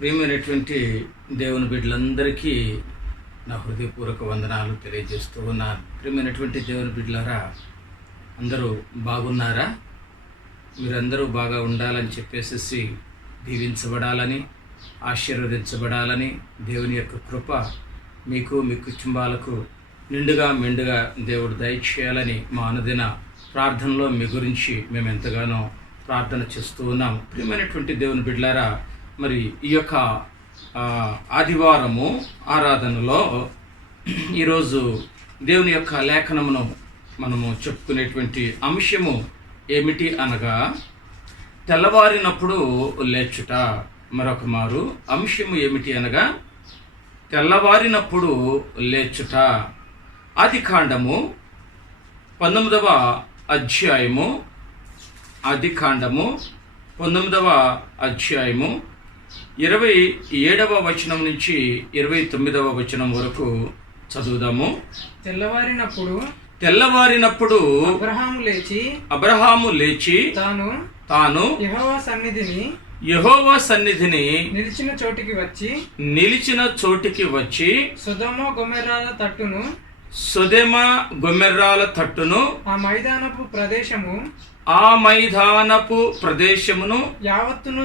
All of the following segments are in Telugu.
ప్రియమైనటువంటి దేవుని బిడ్డలందరికీ నా హృదయపూర్వక వందనాలు తెలియజేస్తూ ఉన్నాను. ప్రియమైనటువంటి దేవుని బిడ్డలారా, అందరూ బాగున్నారా? మీరందరూ బాగా ఉండాలని చెప్పేసి దీవించబడాలని, ఆశీర్వదించబడాలని దేవుని యొక్క కృప మీకు మీ కుటుంబాలకు నిండుగా మెండుగా దేవుడు దయచేయాలని మా అనుదిన ప్రార్థనలో మీ గురించి మేము ఎంతగానో ప్రార్థన చేస్తూ ఉన్నాము. ప్రియమైనటువంటి దేవుని బిడ్డలారా, మరి ఈ యొక్క ఆదివారము ఆరాధనలో ఈరోజు దేవుని యొక్క లేఖనమును మనము చెప్పుకునేటువంటి అంశము ఏమిటి అనగా తెల్లవారినప్పుడు లేచుట. మరొక మారు అంశము ఏమిటి అనగా తెల్లవారినప్పుడు లేచుట. ఆదికాండము 19వ అధ్యాయము, ఆదికాండము 19వ అధ్యాయము 27వ వచనం నుంచి 29వ వచనం వరకు చదువుదాము. తెల్లవారినప్పుడు అబ్రహాము లేచి తాను యెహోవా సన్నిధిని నిలిచిన చోటికి వచ్చి సొదొమ గొమొర్రాల తట్టును ఆ మైదానపు ప్రదేశమును యావత్తును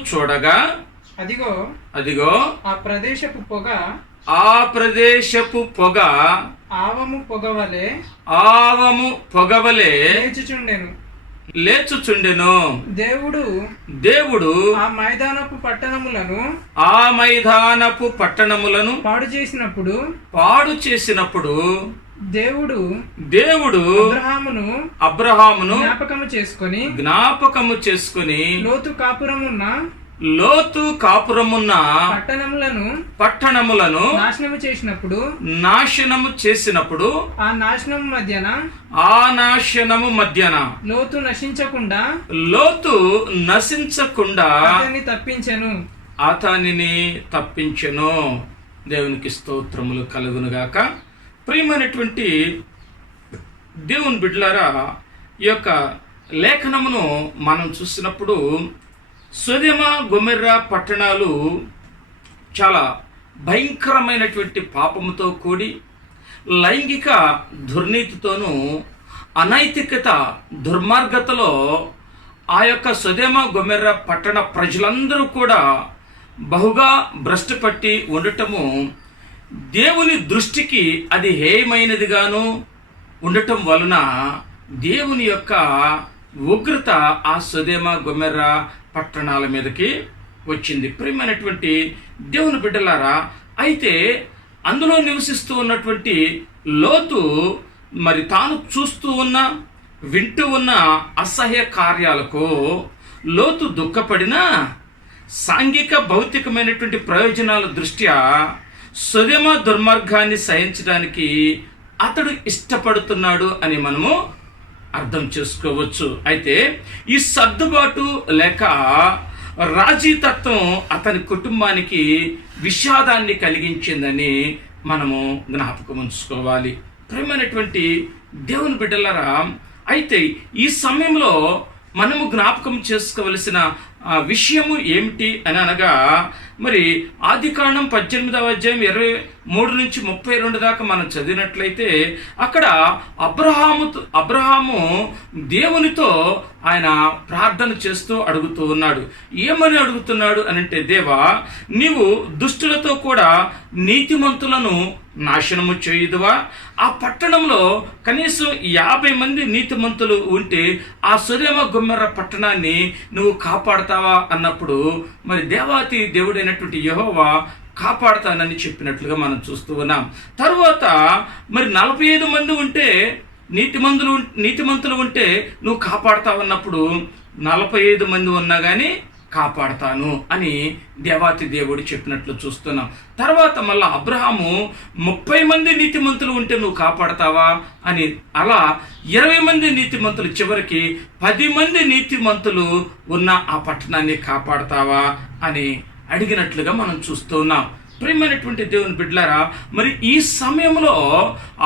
చూడగా అదిగో ఆ ప్రదేశపు పొగ ఆవము పొగవలే లేచుచుండెను. దేవుడు ఆ మైదానపు పట్టణములను పాడు చేసినప్పుడు దేవుడు అబ్రహామును జ్ఞాపకము చేసుకొని లోతు కాపురమున్న పట్టణములను నాశనము చేసినప్పుడు ఆ నాశనము మధ్యన లోతు నశించకుండా అతనిని తప్పించెను. దేవునికి స్తోత్రములు కలుగునుగాక. ప్రియమైనటువంటి దేవుని బిడ్డలారా, ఈ యొక్క లేఖనమును మనం చూసినప్పుడు సొదొమ గొమొర్రా పట్టణాలు చాలా భయంకరమైనటువంటి పాపముతో కూడి లైంగిక దుర్నీతితోనూ అనైతికత దుర్మార్గతలో ఆ యొక్క సొదొమ గొమొర్రా పట్టణ ప్రజలందరూ కూడా బహుగా భ్రష్టుపట్టి ఉండటము, దేవుని దృష్టికి అది హేయమైనదిగాను ఉండటం వలన దేవుని యొక్క ఉగ్రత ఆ సొదొమ గొమొర్రా పట్టణాల మీదకి వచ్చింది. ప్రియమైనటువంటి దేవుని బిడ్డలారా, అయితే అందులో నివసిస్తూ ఉన్నటువంటి లోతు మరి తాను చూస్తూ ఉన్న వింటూ ఉన్న అసహ్య కార్యాలకు లోతు దుఃఖపడిన సాంఘిక భౌతికమైనటువంటి ప్రయోజనాల దృష్ట్యా సొదొమ దుర్మార్గాన్ని సహించడానికి అతడు ఇష్టపడుతున్నాడు అని మనము అర్థం చేసుకోవచ్చు. అయితే ఈ సర్దుబాటు లేక రాజీతత్వం అతని కుటుంబానికి విషాదాన్ని కలిగించిందని మనము జ్ఞాపకం ఉంచుకోవాలి. ప్రియమైనటువంటి దేవుని బిడ్డలారా, అయితే ఈ సమయంలో మనము జ్ఞాపకం చేసుకోవలసిన విషయము ఏమిటి అని అనగా, మరి ఆదికాండం 18వ అధ్యాయం 23 నుంచి 32 దాకా మనం చదివినట్లయితే అక్కడ అబ్రహాము దేవునితో ఆయన ప్రార్థన చేస్తూ అడుగుతూ ఉన్నాడు. ఏమని అడుగుతున్నాడు అనంటే, దేవా, నీవు దుష్టులతో కూడా నీతిమంతులను నాశనము చేయుదువా? ఆ పట్టణంలో కనీసం 50 మంది నీతిమంతులు ఉంటే ఆ సొదొమ గొమొర్రా పట్టణాన్ని నువ్వు కాపాడతావా అన్నప్పుడు, మరి దేవాతి దేవుడైనటువంటి యెహోవా కాపాడతానని చెప్పినట్లుగా మనం చూస్తూ ఉన్నాం. తరువాత మరి 45 మంది ఉంటే నీతిమంతులు ఉంటే నువ్వు కాపాడతావన్నప్పుడు 45 మంది ఉన్నా కానీ కాపాడతాను అని దేవాతి దేవుడు చెప్పినట్లు చూస్తున్నాం. తర్వాత మళ్ళా అబ్రహాము 30 మంది నీతిమంతులు ఉంటే నువ్వు కాపాడతావా అని, అలా 20 మంది నీతిమంతులు, చివరికి 10 మంది నీతిమంతులు ఉన్న ఆ పట్టణాన్ని కాపాడతావా అని అడిగినట్లుగా మనం చూస్తున్నాం. ప్రియమైనటువంటి దేవుని బిడ్డలారా, మరి ఈ సమయంలో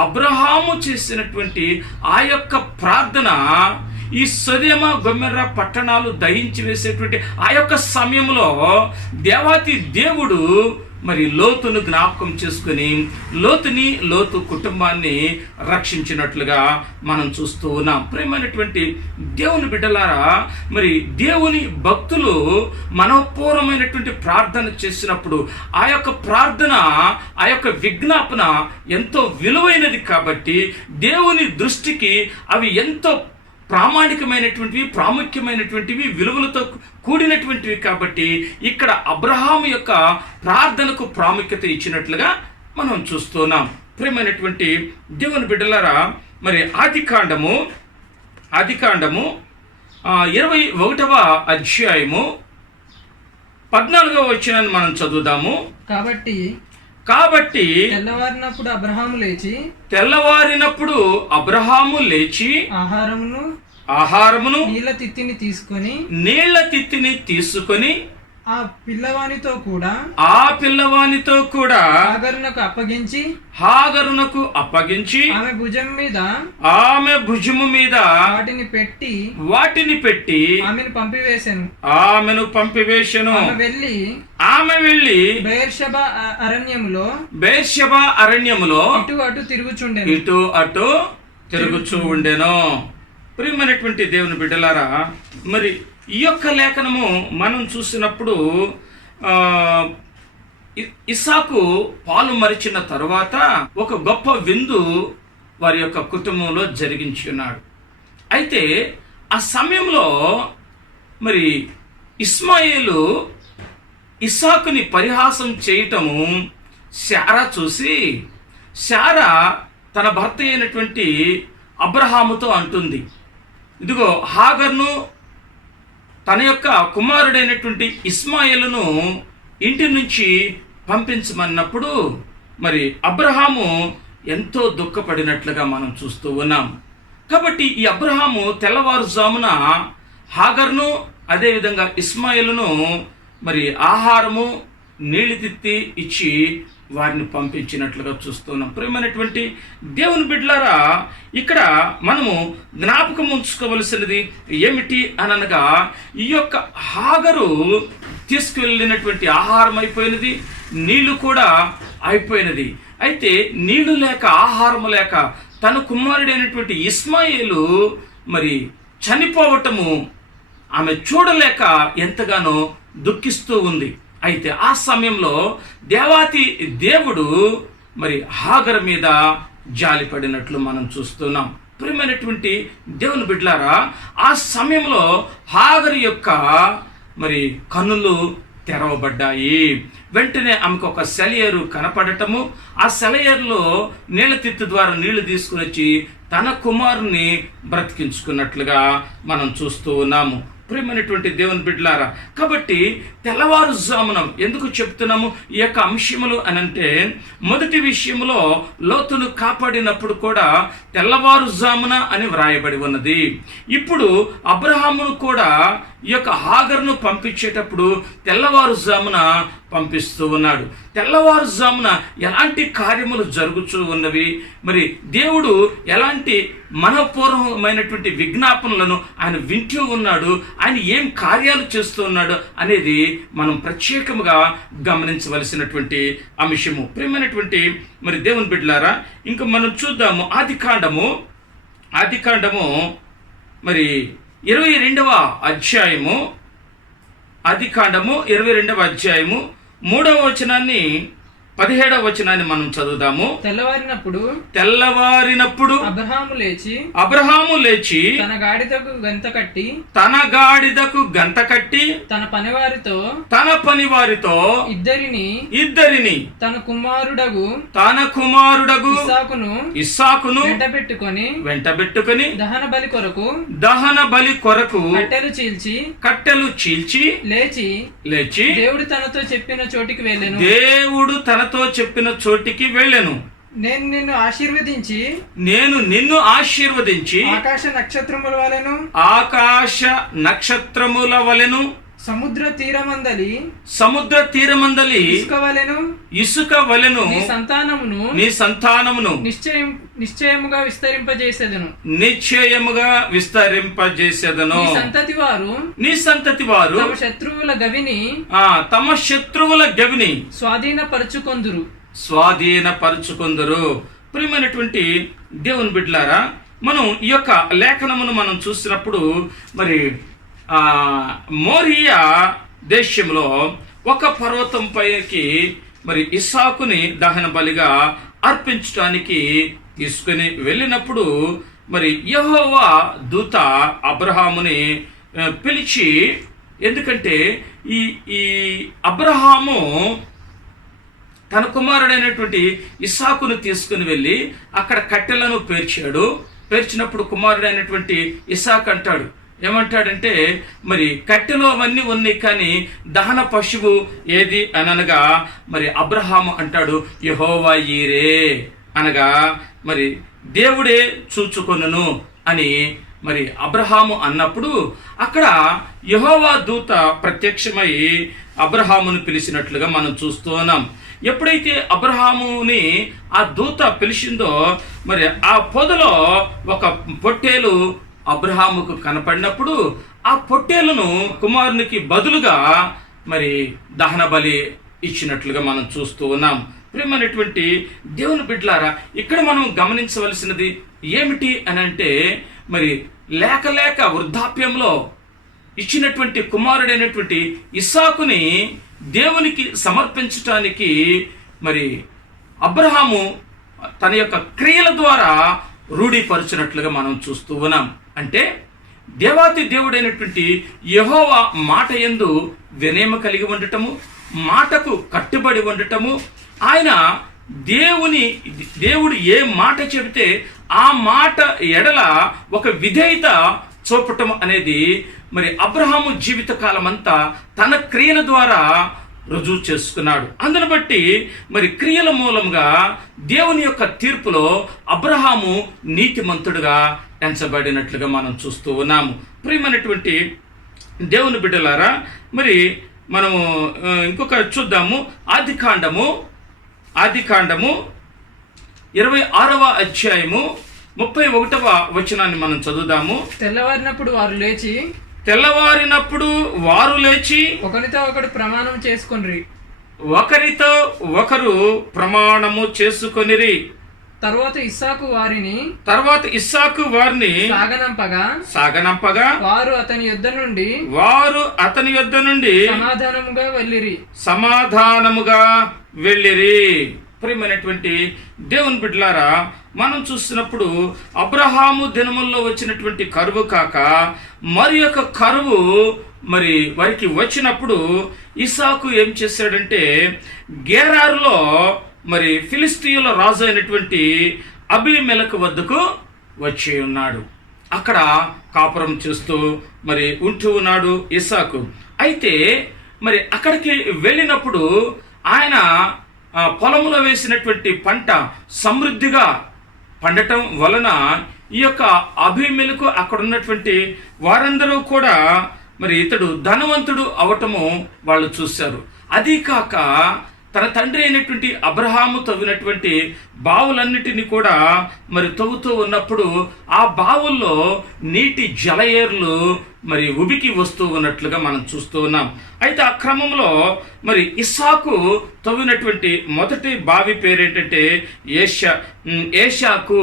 అబ్రహాము చేసినటువంటి ఆ యొక్క ప్రార్థన ఈ సొదొమ గొమొర్రా పట్టణాలు దహించి వేసేటువంటి ఆ యొక్క సమయంలో దేవాతి దేవుడు మరి లోతును జ్ఞాపకం చేసుకుని లోతు కుటుంబాన్ని రక్షించినట్లుగా మనం చూస్తూ ఉన్నాం. ప్రియమైనటువంటి దేవుని బిడ్డలారా, మరి దేవుని భక్తులు మనోపూర్వమైనటువంటి ప్రార్థన చేసినప్పుడు ఆ యొక్క ప్రార్థన, ఆ యొక్క విజ్ఞాపన ఎంతో విలువైనది కాబట్టి దేవుని దృష్టికి అవి ఎంతో ప్రామాణికమైనటువంటివి, ప్రాముఖ్యమైనటువంటివి, విలువలతో కూడినటువంటివి కాబట్టి ఇక్కడ అబ్రహాము యొక్క ప్రార్థనకు ప్రాముఖ్యత ఇచ్చినట్లుగా మనం చూస్తున్నాం. ప్రియమైనటువంటి దేవుని బిడ్డలారా, మరి ఆదికాండము 21వ అధ్యాయము 14వ వచనాన్ని మనం చదువుదాము. కాబట్టి తెల్లవారినప్పుడు అబ్రహాము లేచి ఆహారమును నీళ్ల తిత్తిని తీసుకొని ఆ పిల్లవానితో కూడా హాగరునకు అప్పగించి ఆమె భుజము మీద వాటిని పెట్టి ఆమెను పంపివేశను. ఆమె వెళ్ళి బెయేర్షెబా అరణ్యములో ఇటు అటు తిరుగుచూ ఉండెను. ప్రియమైనటువంటి దేవుని బిడ్డలారా, మరి ఈ యొక్క లేఖనము మనం చూసినప్పుడు ఇస్సాకు పాలు మరిచిన తరువాత ఒక గొప్ప విందు వారి యొక్క కుటుంబంలో జరిగించి ఉన్నాడు. అయితే ఆ సమయంలో మరి ఇస్మాయేలు ఇస్సాకుని పరిహాసం చేయటము శారా చూసి, శారా తన భర్త అయినటువంటి అబ్రహాముతో అంటుంది, ఇదిగో హాగర్ను తన యొక్క కుమారుడైనటువంటి ఇస్మాయేలును ఇంటి నుంచి పంపించమన్నప్పుడు మరి అబ్రహాము ఎంతో దుఃఖపడినట్లుగా మనం చూస్తూ ఉన్నాం. కాబట్టి ఈ అబ్రహాము తెల్లవారుజామున హాగర్ను అదేవిధంగా ఇస్మాయేలును మరి ఆహారము, నీళ్లు తిత్తి ఇచ్చి వారిని పంపించినట్లుగా చూస్తున్నాం. ప్రియమైనటువంటి దేవుని బిడ్డలారా, ఇక్కడ మనము జ్ఞాపకం ఉంచుకోవలసినది ఏమిటి అనగా, ఈ యొక్క హాగరు తీసుకువెళ్ళినటువంటి ఆహారం అయిపోయినది, నీళ్లు కూడా అయిపోయినది. అయితే నీళ్లు లేక, ఆహారం లేక తన కుమారుడైనటువంటి ఇస్మాయేలు మరి చనిపోవటము ఆమె చూడలేక ఎంతగానో దుఃఖిస్తూ ఉంది. అయితే ఆ సమయంలో దేవాతి దేవుడు మరి హాగర్ మీద జాలిపడినట్లు మనం చూస్తున్నాం. ప్రియమైనటువంటి దేవుని బిడ్డలారా, ఆ సమయంలో హాగర్ యొక్క మరి కన్నులు తెరవబడ్డాయి. వెంటనే ఆమెకు ఒక సెలయేరు కనపడటము, ఆ సెలయేరులో నీళ్ళ తిత్తు ద్వారా నీళ్లు తీసుకుని వచ్చి తన కుమారుని బ్రతికించుకున్నట్లుగా మనం చూస్తూ ఉన్నాము. ప్రియమైనటువంటి దేవుని బిడ్డలారా, కాబట్టి తెల్లవారుజామున ఎందుకు చెప్తున్నాము ఈ యొక్క అంశములు అనంటే, మొదటి విషయంలో లోతును కాపాడినప్పుడు కూడా తెల్లవారుజామున అని వ్రాయబడి ఉన్నది. ఇప్పుడు అబ్రహామును కూడా ఈ యొక్క హాగర్ను పంపించేటప్పుడు తెల్లవారుజామున పంపిస్తూ ఉన్నాడు. తెల్లవారుజామున ఎలాంటి కార్యములు జరుగుతూ ఉన్నవి, మరి దేవుడు ఎలాంటి మనపూర్వమైనటువంటి విజ్ఞాపనలను ఆయన వింటూ ఉన్నాడు, ఆయన ఏం కార్యాలు చేస్తూ ఉన్నాడు అనేది మనం ప్రత్యేకముగా గమనించవలసినటువంటి అంశము. ప్రియమైనటువంటి మరి దేవుని బిడ్డలారా, ఇంకా మనం చూద్దాము ఆదికాండము మరి 22వ అధ్యాయము, ఆదికాండము 22వ అధ్యాయము 3వ వచనాన్ని 17వ వచనాన్ని మనం చదువుదాము. తెల్లవారినప్పుడు అబ్రహాము లేచి తన గాడిదకు గంత కట్టి తన పనివారితో ఇద్దరిని తన కుమారుడగు ఇస్సాకును వెంటబెట్టుకొని దహన బలి కొరకు కట్టెలు చీల్చి లేచి దేవుడు తనతో చెప్పిన చోటికి వెళ్ళెను. నేను నిన్ను ఆశీర్వదించి ఆకాశ నక్షత్రముల వలెను సముద్ర తీరమందలి సముద్ర తీరమందలి ఇసుక వలెను నీ సంతానమును నిశ్చయముగా విస్తరింపజేసేదను నీ సంతతి వారు తమ శత్రువుల గవిని స్వాధీనపరుచుకొందురు. ప్రియమైనటువంటి దేవుని బిడ్డలారా, మనం ఈ యొక్క లేఖనమును మనం చూసినప్పుడు మరి మోరియా దేశంలో ఒక పర్వతం పైకి మరి ఇస్సాకుని దహన బలిగా అర్పించడానికి తీసుకుని వెళ్ళినప్పుడు మరి యెహోవా దూత అబ్రహాముని పిలిచి, ఎందుకంటే ఈ అబ్రహాము తన కుమారుడైనటువంటి ఇస్సాకును తీసుకుని వెళ్ళి అక్కడ కట్టెలను పేర్చినప్పుడు కుమారుడైనటువంటి ఇస్సాకు అంటాడు, ఏమంటాడంటే మరి కట్టెలో అవన్నీ ఉన్నాయి కానీ దహన పశువు ఏది అనగా మరి అబ్రహాము అంటాడు యెహోవా ఈరే, అనగా మరి దేవుడే చూచుకొనును అని మరి అబ్రహాము అన్నప్పుడు అక్కడ యెహోవా దూత ప్రత్యక్షమై అబ్రహామును పిలిచినట్లుగా మనం చూస్తూ ఉన్నాం. ఎప్పుడైతే అబ్రహాముని ఆ దూత పిలిచిందో మరి ఆ పొదలో ఒక పొట్టేలు అబ్రహాముకు కనపడినప్పుడు ఆ పొట్టేలును కుమారునికి బదులుగా మరి దహన బలి ఇచ్చినట్లుగా మనం చూస్తూ ఉన్నాం. ప్రియమైనటువంటి దేవుని బిడ్డలారా, ఇక్కడ మనం గమనించవలసినది ఏమిటి అని అంటే మరి లేక వృద్ధాప్యంలో ఇచ్చినటువంటి కుమారుడైనటువంటి ఇస్సాకుని దేవునికి సమర్పించటానికి మరి అబ్రహాము తన యొక్క క్రియల ద్వారా రూఢీపరచినట్లుగా మనం చూస్తూ ఉన్నాం. అంటే దేవాతి దేవుడైనటువంటి యెహోవా మాట యందు వినయము కలిగి ఉండటము, మాటకు కట్టుబడి ఉండటము, ఆయన దేవుడు ఏ మాట చెబితే ఆ మాట ఎడల ఒక విధేయత చూపటం అనేది మరి అబ్రహాము జీవిత కాలం అంతా తన క్రియల ద్వారా రుజువు చేసుకున్నాడు. అందును బట్టి మరి క్రియల మూలంగా దేవుని యొక్క తీర్పులో అబ్రహాము నీతిమంతుడుగా ఎంచబడినట్లుగా మనం చూస్తూ ఉన్నాము. ప్రియమైనటువంటి దేవుని బిడ్డలారా, మరి మనము ఇంకొక చూద్దాము. ఆదికాండము 26వ అధ్యాయము 31వ వచనాన్ని మనం చదువుదాము. తెల్లవారినప్పుడు వారు లేచి ఒకరితో ఒకరు ప్రమాణము చేసుకొనిరి. తర్వాత ఇస్సాకు వారిని సాగనంపగా వారు అతని యొద్ద నుండి సమాధానముగా వెళ్ళిరి. ప్రియమైనటువంటి దేవుని బిడ్డలారా, మనం చూస్తున్నప్పుడు అబ్రహాము దినముల్లో వచ్చినటువంటి కరువు కాక మరి యొక్క కరువు మరి వారికి వచ్చినప్పుడు ఇస్సాకు ఏం చేశాడంటే గెరారులో మరి ఫిలిస్తీయుల రాజు అయినటువంటి అబీమెలెకు వద్దకు వచ్చి ఉన్నాడు. అక్కడ కాపురం చేస్తూ మరి ఉంటూ ఉన్నాడు ఇస్సాకు. అయితే మరి అక్కడికి వెళ్ళినప్పుడు ఆయన పొలంలో వేసినటువంటి పంట సమృద్ధిగా పండటం వలన ఈ యొక్క అబీమెలెకు అక్కడ ఉన్నటువంటి వారందరూ కూడా మరి ఇతడు ధనవంతుడు అవటము వాళ్ళు చూశారు. అది కాక తన తండ్రి అయినటువంటి అబ్రహాము తవ్వినటువంటి బావులన్నిటిని కూడా మరి తవ్వుతూ ఉన్నప్పుడు ఆ బావుల్లో నీటి జలయేర్లు మరి ఉబికి వస్తూ ఉన్నట్లుగా మనం చూస్తూ ఉన్నాం. అయితే ఆ క్రమంలో మరి ఇస్సాకు తవ్వినటువంటి మొదటి బావి పేరేంటంటే ఏషాకు.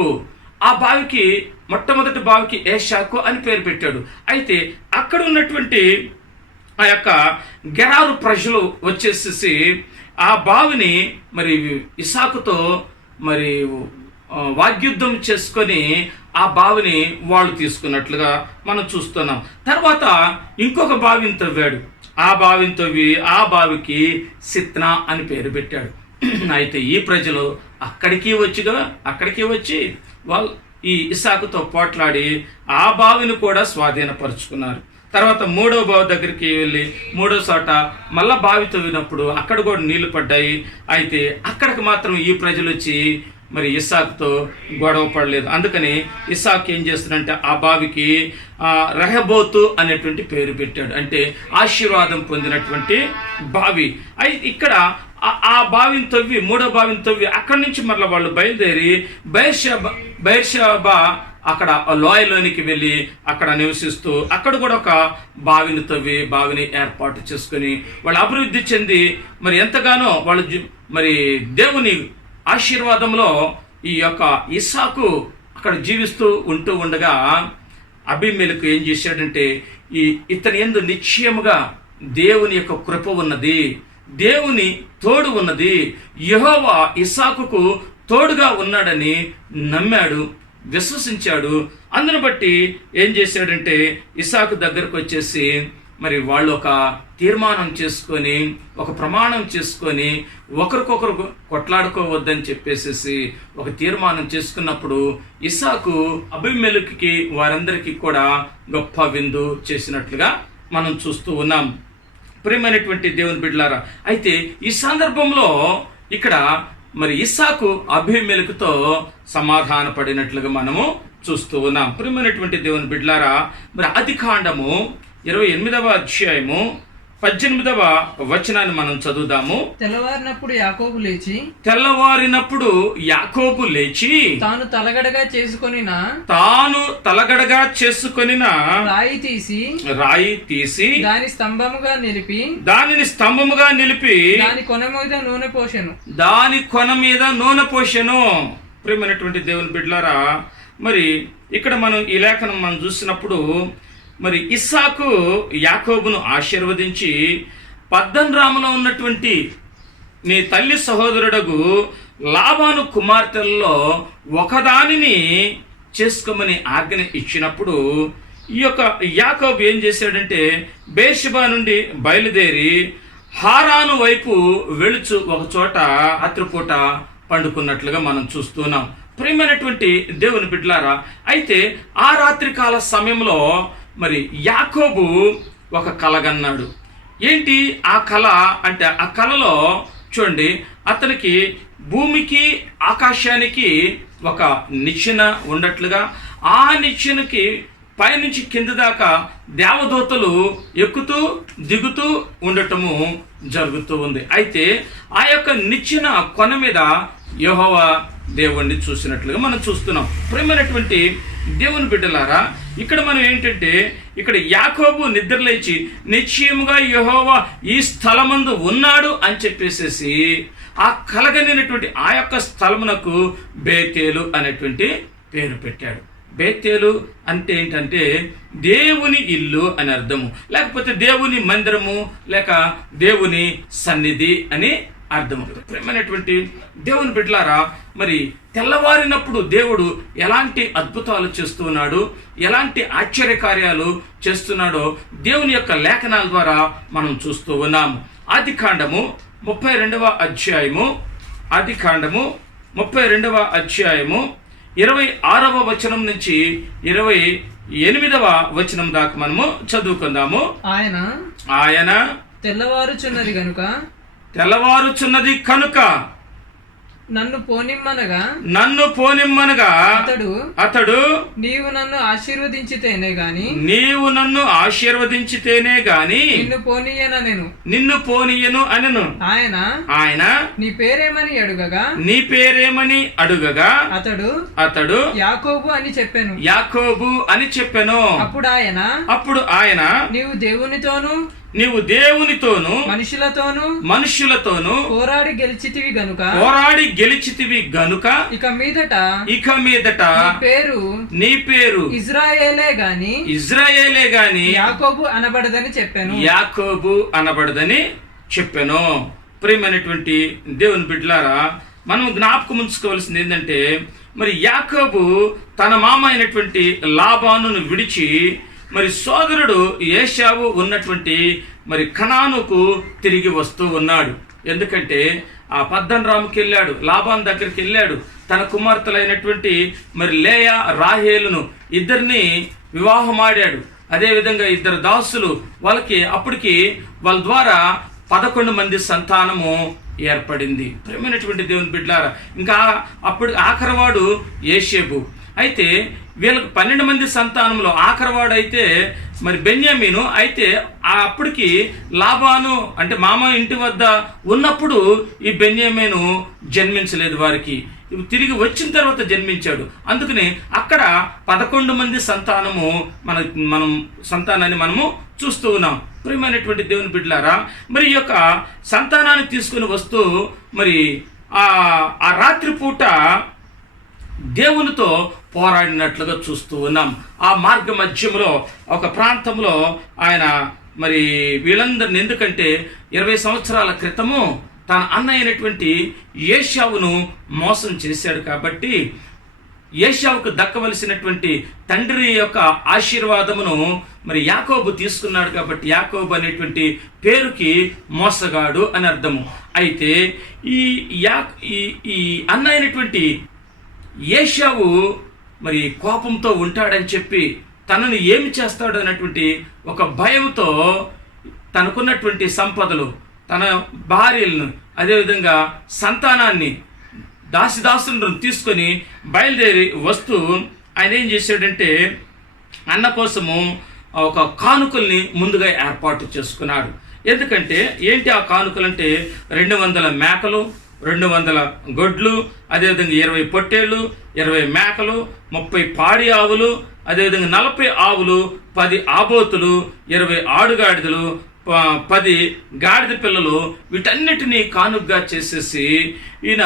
ఆ బావికి మొట్టమొదటి బావికి ఏషాకు అని పేరు పెట్టాడు. అయితే అక్కడ ఉన్నటువంటి ఆ యొక్క గెరారు ప్రజలు వచ్చేసేసి ఆ బావిని మరి ఇస్సాకుతో మరి వాగ్యుద్ధం చేసుకొని ఆ బావిని వాళ్ళు తీసుకున్నట్లుగా మనం చూస్తున్నాం. తర్వాత ఇంకొక బావిని తవ్వాడు. ఆ బావిని తవ్వి ఆ బావికి సిత్నా అని పేరు పెట్టాడు. అయితే ఈ ప్రజలు అక్కడికి వచ్చి వాళ్ళు ఈ ఇస్సాకుతో పోట్లాడి ఆ బావిని కూడా స్వాధీనపరుచుకున్నారు. తర్వాత మూడో బావి దగ్గరికి వెళ్ళి మూడో చోట మళ్ళా బావి తవ్వినప్పుడు అక్కడ కూడా నీళ్లు పడ్డాయి. అయితే అక్కడికి మాత్రం ఈ ప్రజలు వచ్చి మరి ఇస్సాకుతో గొడవ పడలేదు. అందుకని ఇస్సాకు ఏం చేస్తున్నాడంటే ఆ బావికి రెహబోతు అనేటువంటి పేరు పెట్టాడు, అంటే ఆశీర్వాదం పొందినటువంటి బావి. అయితే ఇక్కడ ఆ బావిని తవ్వి, మూడో బావిని తవ్వి అక్కడి నుంచి మరలా వాళ్ళు బయలుదేరి బెర్షెబా అక్కడ లోయలోనికి వెళ్ళి అక్కడ నివసిస్తూ అక్కడ కూడా ఒక బావిని తవ్వి బావిని ఏర్పాటు చేసుకుని వాళ్ళు అభివృద్ధి చెంది మరి ఎంతగానో వాళ్ళు మరి దేవుని ఆశీర్వాదంలో ఈ యొక్క ఇస్సాకు అక్కడ జీవిస్తూ ఉంటూ ఉండగా అబీమెలెకు ఏం చేశాడంటే ఇతని యందు నిశ్చయముగా దేవుని యొక్క కృప ఉన్నది, దేవుని తోడు ఉన్నది, యెహోవా ఇస్సాకుకు తోడుగా ఉన్నాడని నమ్మాడు, విశ్వసించాడు. అందును బట్టి ఏం చేశాడంటే ఇస్సాకు దగ్గరకు వచ్చేసి మరి వాళ్ళు ఒక తీర్మానం చేసుకొని, ఒక ప్రమాణం చేసుకొని, ఒకరికొకరు కొట్లాడుకోవద్దని చెప్పేసి ఒక తీర్మానం చేసుకున్నప్పుడు ఇస్సాకు అబీమెలెకుకి వారందరికీ కూడా గొప్ప విందు చేసినట్లుగా మనం చూస్తూ ఉన్నాం. ప్రియమైనటువంటి దేవుని బిడ్డలారా, అయితే ఈ సందర్భంలో ఇక్కడ మరి ఇస్సాకు అబీమెలెకుతో సమాధాన పడినట్లుగా మనము చూస్తూ ఉన్నాం. ప్రియమైనటువంటి దేవుని బిడ్డలారా, మరి ఆదికాండము 28వ అధ్యాయము 18వ వచనాన్ని మనం చదువుదాము. తెల్లవారినప్పుడు యాకోబు లేచి తాను తలగడగా చేసుకొనిన రాయి తీసి దానిని స్తంభముగా నిలిపి దాని కొన మీద నూనె పోసెను. ప్రియమైనటువంటి దేవుని బిడ్డలారా, మరి ఇక్కడ మనం ఈ లేఖనం మనం చూసినప్పుడు మరి ఇస్సాకు యాకోబును ఆశీర్వదించి పద్దన్రాములో ఉన్నటువంటి నీ తల్లి సహోదరుడగు లాబాను కుమార్తెలలో ఒకదానిని చేసుకోమని ఆజ్ఞ ఇచ్చినప్పుడు ఈ యొక్క యాకోబు ఏం చేశాడంటే బేర్షెబా నుండి బయలుదేరి హారాను వైపు వెళుచు ఒక చోట రాత్రిపూట పండుకున్నట్లుగా మనం చూస్తున్నాం. ప్రియమైనటువంటి దేవుని బిడ్డలారా, అయితే ఆ రాత్రికాల సమయంలో మరి యాకోబు ఒక కలగన్నాడు. ఏంటి ఆ కళ అంటే, ఆ కళలో చూడండి, అతనికి భూమికి ఆకాశానికి ఒక నిచ్చెన ఉన్నట్లుగా, ఆ నిచ్చెనకి పైనుంచి కింద దాకా దేవదూతలు ఎక్కుతూ దిగుతూ ఉండటము జరుగుతూ ఉంది. అయితే ఆ యొక్క నిచ్చెన కొన మీద యెహోవా దేవుణ్ణి చూసినట్లుగా మనం చూస్తున్నాం. ప్రియమైనటువంటి దేవుని బిడ్డలారా, ఇక్కడ మనం ఏంటంటే ఇక్కడ యాకోబు నిద్రలేచి నిశ్చయముగా యెహోవా ఈ స్థలమందు ఉన్నాడు అని చెప్పేసేసి ఆ కలగనినటువంటి ఆ యొక్క స్థలమునకు బేతేలు అనేటువంటి పేరు పెట్టాడు. బేతేలు అంటే ఏంటంటే దేవుని ఇల్లు అని అర్థము, లేకపోతే దేవుని మందిరము, లేక దేవుని సన్నిధి అని అర్థము. ప్రియమైనటువంటి దేవుని బిడ్డలారా, మరి తెల్లవారినప్పుడు దేవుడు ఎలాంటి అద్భుతాలు చేస్తున్నాడు, ఎలాంటి ఆశ్చర్యకార్యాలు చేస్తున్నాడో దేవుని యొక్క లేఖనాల ద్వారా మనం చూస్తూ ఉన్నాము. ఆదికాండము 32వ అధ్యాయము 26వ వచనం నుంచి 28వ వచనం దాకా మనము చదువుకుందాము. ఆయన తెల్లవారుచున్నది కనుక నన్ను పోనిమ్మనగా అతడు నీవు నన్ను ఆశీర్వదించితేనే గాని నిన్ను పోనీయను అనెను. ఆయన నీ పేరేమని అడుగగా అతడు యాకోబు అని చెప్పెను. అప్పుడు ఆయన నీవు దేవునితోను మనుషులతోను పోరాడి గెలిచితివి గనుక ఇక మీదట నీ పేరు ఇజ్రాయేలే గాని యాకోబు అనబడదని చెప్పాను. ప్రియమైనటువంటి దేవుని బిడ్డలారా, మనం జ్ఞాపకం ఉంచుకోవాల్సింది ఏంటంటే, మరి యాకోబు తన మామ అయినటువంటి లాబానును విడిచి మరి సోదరుడు ఏశావు ఉన్నటువంటి మరి కనానుకు తిరిగి వస్తూ ఉన్నాడు. ఎందుకంటే ఆ పద్దన్రాముకి వెళ్ళాడు, లాబాన్ దగ్గరికి వెళ్ళాడు, తన కుమార్తెలైనటువంటి మరి లేయా రాహేలును ఇద్దరిని వివాహమాడాడు. అదేవిధంగా 2 దాసులు, వాళ్ళకి అప్పటికి వాళ్ళ ద్వారా 11 మంది సంతానము ఏర్పడింది. ప్రియమైనటువంటి దేవుని బిడ్డలారా, ఇంకా అప్పుడు ఆఖరివాడు యోసేపు. అయితే వీళ్ళకు 12 మంది సంతానంలో ఆఖరివాడు అయితే మరి బెన్యామీను. అయితే అప్పటికి లాబాను అంటే మామ ఇంటి వద్ద ఉన్నప్పుడు ఈ బెన్యామీను జన్మించలేదు వారికి, తిరిగి వచ్చిన తర్వాత జన్మించాడు. అందుకని అక్కడ 11 మంది సంతానము మనం సంతానాన్ని మనము చూస్తూ ఉన్నాం. ప్రియమైనటువంటి దేవుని బిడ్డలారా, మరి ఈ యొక్క సంతానాన్ని తీసుకుని వస్తూ మరి ఆ రాత్రి పూట దేవునితో పోరాడినట్లుగా చూస్తూ ఉన్నాం. ఆ మార్గ మధ్యంలో ఒక ప్రాంతంలో ఆయన మరి వీళ్ళందరిని, ఎందుకంటే 20 సంవత్సరాల క్రితము తన అన్న అయినటువంటి ఏశావును మోసం చేశాడు కాబట్టి ఏశావుకు దక్కవలసినటువంటి తండ్రి యొక్క ఆశీర్వాదమును మరి యాకోబు తీసుకున్నాడు కాబట్టి యాకోబు అనేటువంటి పేరుకి మోసగాడు అని అర్థము. అయితే ఈ అన్న అయినటువంటి ఏశావు మరి కోపంతో ఉంటాడని చెప్పి తనను ఏమి చేస్తాడు అన్నటువంటి ఒక భయంతో తనకున్నటువంటి సంపదలు, తన భార్యలను, అదేవిధంగా సంతానాన్ని, దాసిదాసులను తీసుకొని బయలుదేరి వస్తూ ఆయన ఏం చేశాడంటే అన్న కోసము ఒక కానుకల్ని ముందుగా ఏర్పాటు చేసుకున్నాడు. ఎందుకంటే ఏంటి ఆ కానుకలంటే 200 మేకలు, 200 గొడ్లు, అదేవిధంగా 20 పొట్టేళ్ళు, 20 మేకలు, 30 పాడి ఆవులు, అదేవిధంగా 40 ఆవులు, 10 ఆబోతులు, 20 ఆడుగాడిదలు, 10 గాడిద పిల్లలు, వీటన్నిటినీ కానుకగా చేసేసి ఈయన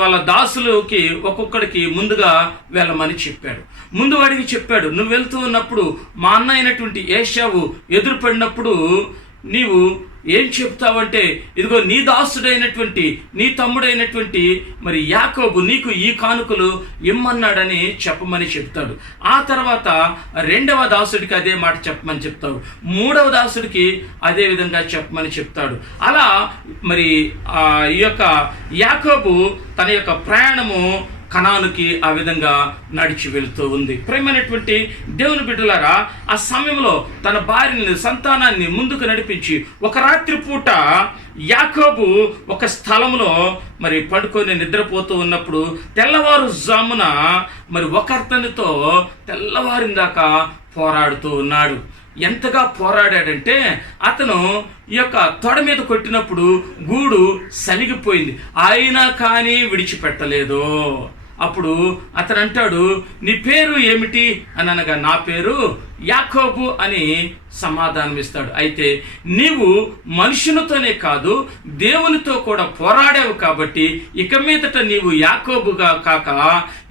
వాళ్ళ దాసులకి ఒక్కొక్కడికి ముందుగా వెళ్ళమని చెప్పాడు. ముందు వాడికి చెప్పాడు, నువ్వు వెళ్తూ ఉన్నప్పుడు మా అన్న అయినటువంటి ఏశావు ఎదురుపడినప్పుడు నీవు ఏం చెప్తావంటే, ఇదిగో నీ దాసుడైనటువంటి నీ తమ్ముడైనటువంటి మరి యాకోబు నీకు ఈ కానుకలు ఇమ్మన్నాడని చెప్పమని చెప్తాడు. ఆ తర్వాత 2వ దాసుడికి అదే మాట చెప్పమని చెప్తాడు, 3వ దాసుడికి అదే విధంగా చెప్పమని చెప్తాడు. అలా మరి ఈ యొక్క యాకోబు తన యొక్క ప్రయాణము కనానుకి ఆ విధంగా నడిచి వెళుతూ ఉంది. ప్రియమైనటువంటి దేవుని బిడ్డలారా, ఆ సమయంలో తన భార్యని, సంతానాన్ని ముందుకు నడిపించి ఒక రాత్రి పూట యాకోబు ఒక స్థలంలో మరి పడుకొని నిద్రపోతూ ఉన్నప్పుడు తెల్లవారుజామున మరి ఒకతనితో తెల్లవారిందాకా పోరాడుతూ ఉన్నాడు. ఎంతగా పోరాడాడంటే అతను ఈ యొక్క తొడ మీద కొట్టినప్పుడు గూడు సనిగిపోయింది, అయినా కానీ విడిచిపెట్టలేదు. అప్పుడు అతను అంటాడు, నీ పేరు ఏమిటి అని అనగా నా పేరు యాకోబు అని సమాధానం ఇస్తాడు. అయితే నీవు మనుషునితోనే కాదు దేవునితో కూడా పోరాడావు కాబట్టి ఇక మీదట నీవు యాకోబుగా కాక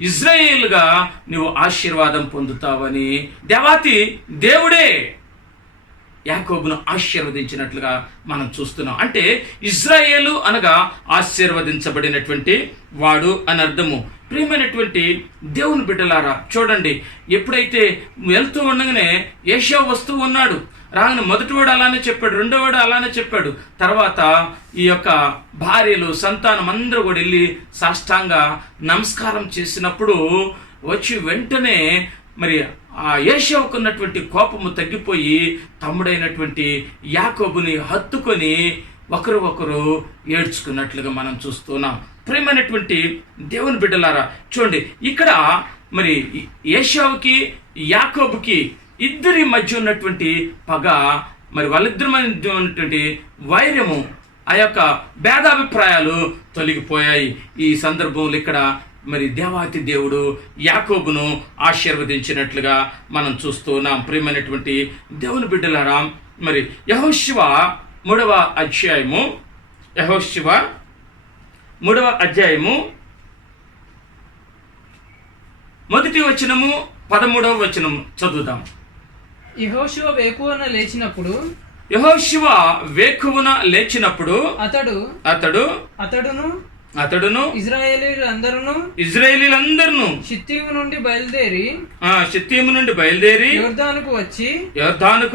ఇజ్రాయేలుగా నీవు ఆశీర్వాదం పొందుతావని దేవాతి దేవుడే యాకోబును ఆశీర్వదించినట్లుగా మనం చూస్తున్నాం. అంటే ఇజ్రాయేలు అనగా ఆశీర్వదించబడినటువంటి వాడు అని అర్థము. ప్రియమైనటువంటి దేవుని బిడ్డలారా, చూడండి, ఎప్పుడైతే వెళ్తూ ఉండగానే ఏశావు వస్తూ ఉన్నాడు. రాగానే మొదటివాడు అలానే చెప్పాడు, రెండోవాడు అలానే చెప్పాడు. తర్వాత ఈ యొక్క భార్యలు, సంతానం అందరూ కూడా వెళ్ళి సాష్టాంగ నమస్కారం చేసినప్పుడు వచ్చి వెంటనే మరి ఆ ఏశావుకు ఉన్నటువంటి కోపము తగ్గిపోయి తమ్ముడైనటువంటి యాకోబుని హత్తుకొని ఒకరు ఏడ్చుకున్నట్లుగా మనం చూస్తున్నాం. ప్రియమైనటువంటి దేవుని బిడ్డలారా, చూడండి, ఇక్కడ మరి ఏశావుకి యాకోబుకి ఇద్దరి మధ్య ఉన్నటువంటి పగ, మరి వాళ్ళిద్దరి మధ్య ఉన్నటువంటి వైరము, ఆ యొక్క భేదాభిప్రాయాలు తొలగిపోయాయి. ఈ సందర్భంలో ఇక్కడ మరి దేవాతి దేవుడు యాకోబును ఆశీర్వదించినట్లుగా మనం చూస్తూ ఉన్నాం. ప్రియమైనటువంటి దేవుని బిడ్డలారా, మరి యెహోషువ 3వ అధ్యాయము, యెహోషువ 3వ అధ్యాయము 1వ వచనము 13వ వచనము చదువుదాం. యెహోషువ వేకువన లేచినప్పుడు అతడును ఇశ్రాయేలీయులందరూ షిత్తీము నుండి బయలుదేరి యొర్దానుకు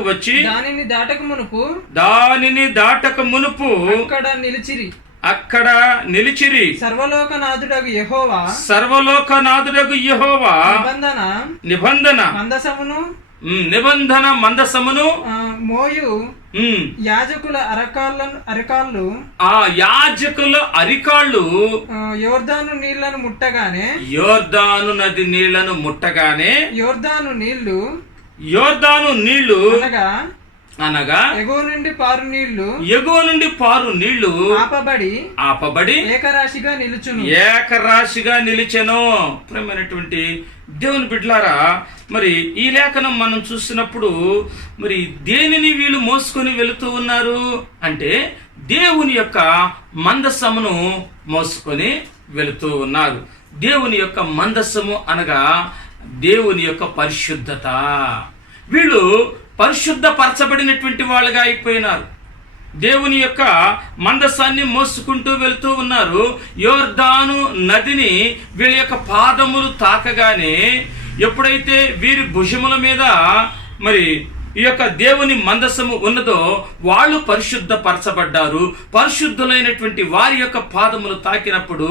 వచ్చి దానిని దాటక మునుపు అక్కడ నిలిచిరి. సర్వలోకనాథుడగు యెహోవా నిబంధన నిబంధన మందసమును మోయు యాజకుల అరకాళ్ళు ఆ యాజకుల అరికాళ్ళు యోర్దాను నీళ్లను ముట్టగానే యోర్దాను నది నీళ్లను ముట్టగానే యోర్దాను నీళ్లు అనగా ఎగువ నుండి పారు నీళ్లు ఆపబడి ఏకరాశిగా నిలిచెను. ప్రియమైనటువంటి దేవుని బిడ్డలారా, మరి ఈ లేఖనం మనం చూసినప్పుడు మరి దేనిని వీళ్ళు మోసుకొని వెళుతూ ఉన్నారు అంటే దేవుని యొక్క మందసమును మోసుకొని వెళుతూ ఉన్నారు. దేవుని యొక్క మందసము అనగా దేవుని యొక్క పరిశుద్ధత. వీళ్ళు పరిశుద్ధపరచబడినటువంటి వాళ్ళుగా అయిపోయినారు. దేవుని యొక్క మందసాన్ని మోసుకుంటూ వెళుతూ ఉన్నారు. యోర్దాను నదిని వీళ్ళ యొక్క పాదములు తాకగానే ఎప్పుడైతే వీరి భుజముల మీద మరి ఈ యొక్క దేవుని మందసము ఉన్నదో వాళ్ళు పరిశుద్ధపరచబడ్డారు. పరిశుద్ధులైనటువంటి వారి యొక్క పాదములు తాకినప్పుడు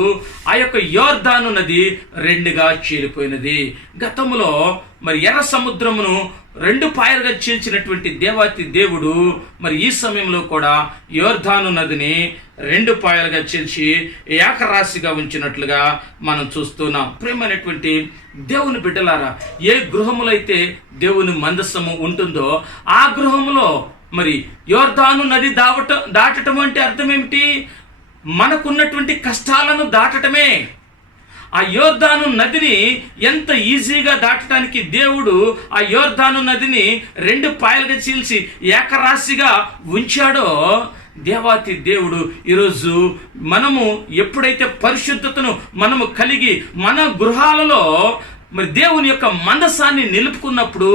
ఆ యొక్క యోర్దాను నది రెండుగా చీలిపోయినది. గతములో మరి ఎర్ర సముద్రమును రెండు పాయలుగా చీల్చినటువంటి దేవాతి దేవుడు మరి ఈ సమయంలో కూడా యోర్దాను నదిని రెండు పాయలుగా చీల్చి ఏకరాశిగా ఉంచినట్లుగా మనం చూస్తున్నాం. ప్రియమైనటువంటి దేవుని బిడ్డలారా, ఏ గృహములైతే దేవుని మందసము ఉంటుందో ఆ గృహములో మరి యోర్దాను నది దాటటం అంటే అర్థం ఏమిటి? మనకున్నటువంటి కష్టాలను దాటటమే. ఆ యోర్దాను నదిని ఎంత ఈజీగా దాటడానికి దేవుడు ఆ యోర్దాను నదిని రెండు పాయలుగా చీల్చి ఏకరాశిగా ఉంచాడో దేవాతి దేవుడు ఈరోజు మనము ఎప్పుడైతే పరిశుద్ధతను మనము కలిగి మన గృహాలలో మరి దేవుని యొక్క మందసాన్ని నిలుపుకున్నప్పుడు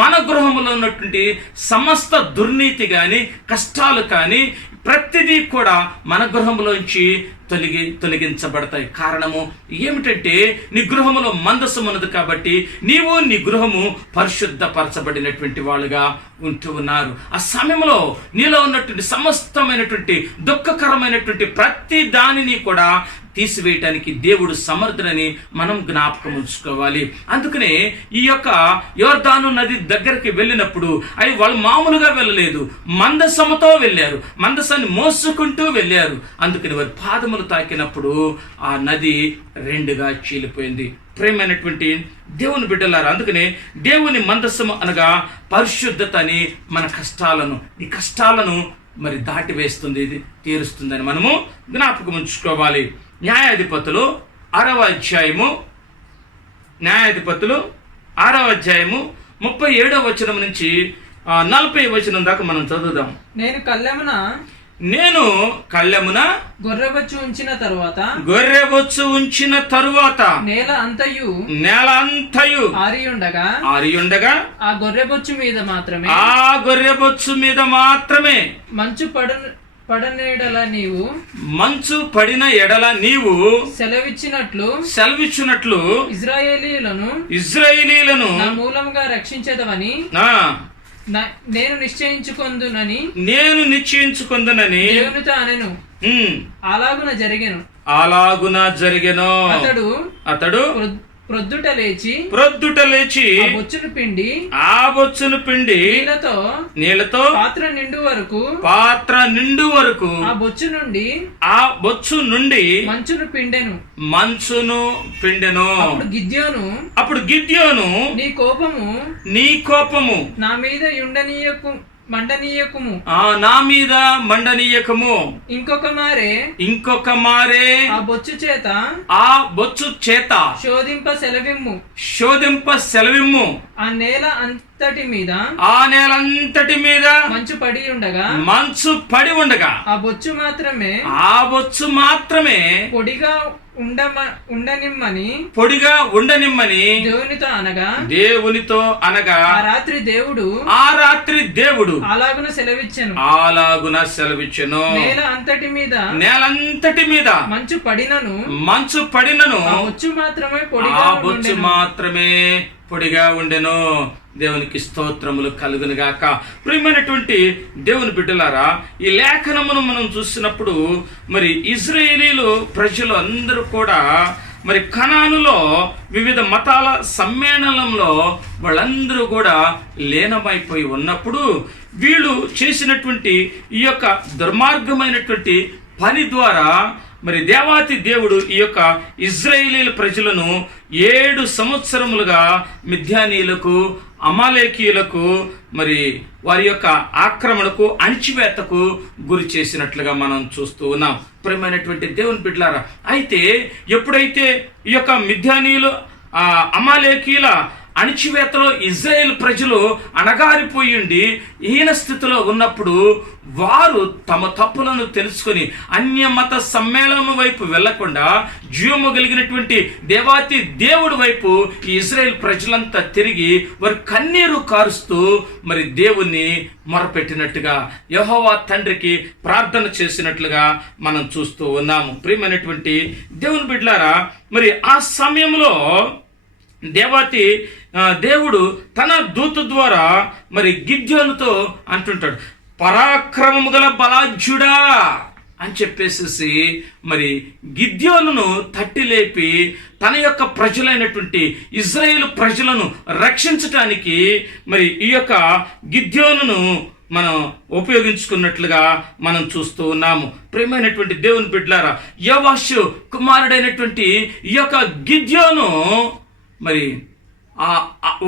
మన గృహంలో ఉన్నటువంటి సమస్త దుర్నీతి కానీ కష్టాలు కానీ ప్రతిదీ కూడా మన గృహంలోంచి తొలగించబడతాయి. కారణము ఏమిటంటే నీ గృహములో మందసం ఉన్నది కాబట్టి నీవు నీ గృహము పరిశుద్ధపరచబడినటువంటి వాళ్ళుగా ఉంటూ ఉన్నారు. ఆ సమయంలో నీలో ఉన్నటువంటి సమస్తమైనటువంటి దుఃఖకరమైనటువంటి ప్రతి దానిని కూడా తీసివేయటానికి దేవుడు సమర్థుడని మనం జ్ఞాపకం ఉంచుకోవాలి. అందుకనే ఈ యొక్క యోర్దాను నది దగ్గరికి వెళ్ళినప్పుడు అవి వాళ్ళు మామూలుగా వెళ్ళలేదు, మందసముతో వెళ్ళారు, మందసాన్ని మోసుకుంటూ వెళ్ళారు. అందుకని వారి పాదములు తాకినప్పుడు ఆ నది రెండుగా చీలిపోయింది. ప్రేమైనటువంటి దేవుని బిడ్డలారా, అందుకనే దేవుని మందసము అనగా పరిశుద్ధత అని మన ఈ కష్టాలను మరి దాటివేస్తుంది, ఇది తీరుస్తుందని మనము జ్ఞాపకం ఉంచుకోవాలి. న్యాయాధిపతులు 6వ అధ్యాయము 37వ వచనం నుంచి 40వ వచనం దాకా మనం చదువుదాం. నేను కళ్ళెమున గొర్రెబొచ్చు ఉంచిన తరువాత నేల అంతయు ఆరియుండగా ఆ గొర్రెబొచ్చు మీద మాత్రమే మంచు పడిన ఎడల నీవు సెలవిచ్చినట్లు ఇజ్రాయేలీలను నా మూలముగా రక్షించేదవని నేను నిశ్చయించుకొందునని దేవునితో అనెను. అలాగున జరిగెను. అతడు ప్రొద్దుట లేచి ఆ బొచ్చును పిండి నీళ్లతో పాత్ర నిండు వరకు ఆ బొచ్చు నుండి మంచును పిండెను. అప్పుడు గిద్యోను నీ కోపము నా మీద మండనీయకము ఇంకొక మారే ఆ బొచ్చు చేత శోధింప సెలవిమ్ము. ఆ నేల అంతటి మీద మంచు పడి ఉండగా ఆ బొచ్చు మాత్రమే పొడిగా ఉండనిమ్మని దేవునితో అనగా ఆ రాత్రి దేవుడు అలాగున సెలవిచ్చెను. నేల అంతటి మీద మంచు పడినను ఆ బొచ్చు మాత్రమే పొడిగా ఉండెను. దేవునికి స్తోత్రములు కలుగును గాక. ప్రియమైనటువంటి దేవుని బిడ్డలారా, ఈ లేఖనమును మనం చూసినప్పుడు మరి ఇజ్రాయేలీలు ప్రజలు అందరూ కూడా మరి కనానులో వివిధ మతాల సమ్మేళనంలో వాళ్ళందరూ కూడా లీనమైపోయి ఉన్నప్పుడు వీళ్ళు చేసినటువంటి ఈ యొక్క దుర్మార్గమైనటువంటి పని ద్వారా మరి దేవాతి దేవుడు ఈ యొక్క ఇజ్రాయేలీల ప్రజలను 7 సంవత్సరములుగా మిద్యానీయులకు, అమాలేకీయులకు మరి వారి యొక్క ఆక్రమణకు, అణిచివేతకు గురి చేసినట్లుగా మనం చూస్తూ ఉన్నాం. ప్రియమైనటువంటి దేవుని బిడ్డలారా, అయితే ఎప్పుడైతే ఈ యొక్క మిద్యానీయులు, అమాలేకీయుల అణిచివేతలో ఇజ్రాయేల్ ప్రజలు అణగారిపోయి ఉండి హీన స్థితిలో ఉన్నప్పుడు వారు తమ తప్పులను తెలుసుకొని అన్య మత సమ్మేళనం వైపు వెళ్లకుండా జీవము కలిగినటువంటి దేవాతి దేవుడి వైపు ఈ ఇజ్రాయేల్ ప్రజలంతా తిరిగి వారి కన్నీరు కారుస్తూ మరి దేవుణ్ణి మొరపెట్టినట్టుగా, యెహోవా తండ్రికి ప్రార్థన చేసినట్లుగా మనం చూస్తూ ఉన్నాము. ప్రియమైనటువంటి దేవుని బిడ్డలారా, మరి ఆ సమయంలో దేవుడు తన దూత ద్వారా మరి గిద్యోనుతో అంటుంటాడు, పరాక్రమము గల బలాఢ్యుడా అని చెప్పేసి మరి గిద్యోనును తట్టి లేపి తన యొక్క ప్రజలైనటువంటి ఇజ్రాయేలు ప్రజలను రక్షించటానికి మరి ఈ యొక్క గిద్యోనును మనం ఉపయోగించుకున్నట్లుగా మనం చూస్తూ ఉన్నాము. ప్రియమైనటువంటి దేవుని బిడ్డలారా, యోవాషు కుమారుడైనటువంటి ఈ యొక్క గిద్యోను మరి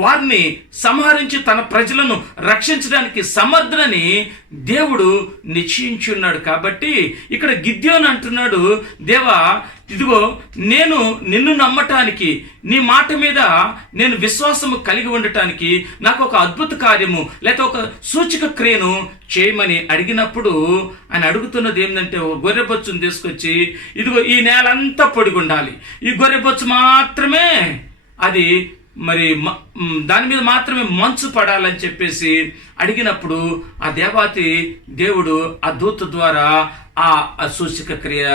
వారిని సంహరించి తన ప్రజలను రక్షించడానికి సమర్థులని దేవుడు నిశ్చయించున్నాడు. కాబట్టి ఇక్కడ గిద్యోను అంటున్నాడు, దేవా, ఇదిగో నేను నిన్ను నమ్మటానికి, నీ మాట మీద నేను విశ్వాసము కలిగి ఉండటానికి నాకు ఒక అద్భుత కార్యము లేక ఒక సూచక క్రియను చేయమని అడిగినప్పుడు ఆయన అడుగుతున్నది ఏంటంటే, ఒక గొర్రెబొచ్చును తీసుకొచ్చి, ఇదిగో ఈ నేలంతా పొడిగుండాలి, ఈ గొర్రెబొచ్చు మాత్రమే అది మరి దాని మీద మాత్రమే మంచు పడాలని చెప్పేసి అడిగినప్పుడు ఆ దేవాతి దేవుడు ఆ దూత ద్వారా ఆ సూచక క్రియ